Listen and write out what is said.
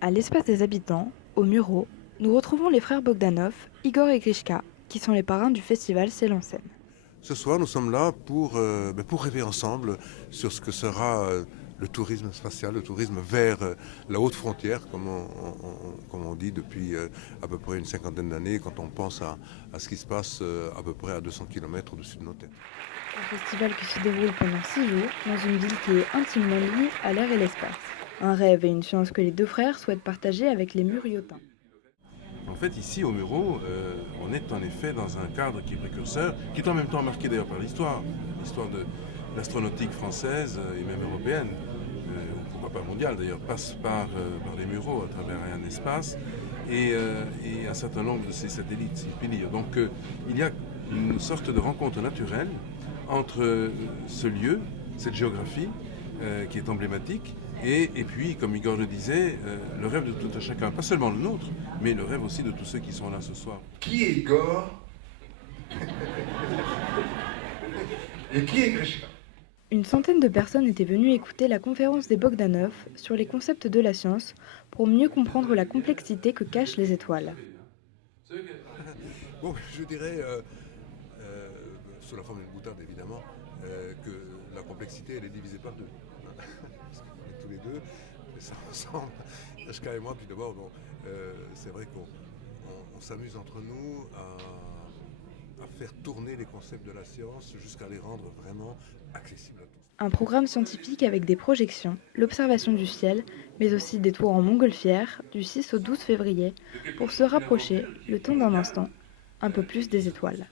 À l'espace des habitants, au Muro, nous retrouvons les frères Bogdanov, Igor et Grishka, qui sont les parrains du festival Ciel en scène. Ce soir, nous sommes là pour rêver ensemble sur ce que sera le tourisme spatial, le tourisme vers la haute frontière, comme on dit depuis à peu près une cinquantaine d'années, quand on pense à ce qui se passe à peu près à 200 km au-dessus de nos têtes. Un festival qui se déroule pendant 6 jours dans une ville qui est intimement liée à l'air et l'espace. Un rêve et une chance que les deux frères souhaitent partager avec les Muriotins. En fait, ici au Muro, on est en effet dans un cadre qui est précurseur, qui est en même temps marqué d'ailleurs par l'histoire de l'astronautique française et même européenne, pourquoi pas mondiale d'ailleurs, passe par les Mureaux à travers Ariane Espace et un certain nombre de ces satellites, si je puis dire. Donc il y a une sorte de rencontre naturelle entre ce lieu, cette géographie qui est emblématique, et puis, comme Igor le disait, le rêve de tout un chacun, pas seulement le nôtre, mais le rêve aussi de tous ceux qui sont là ce soir. Qui est Igor et qui est Grishka? Une centaine de personnes étaient venues écouter la conférence des Bogdanov sur les concepts de la science pour mieux comprendre la complexité que cachent les étoiles. Bon, je dirais, sous la forme d'une boutade évidemment, que la complexité elle est divisée par deux. Parce qu'on est tous les deux, on fait ça ensemble, Yashka et moi, puis d'abord, bon, c'est vrai qu'on s'amuse entre nous à faire tourner les concepts de la science jusqu'à les rendre vraiment accessibles à tous. Un programme scientifique avec des projections, l'observation du ciel, mais aussi des tours en montgolfière du 6 au 12 février pour se rapprocher, le temps d'un instant, un peu plus des étoiles.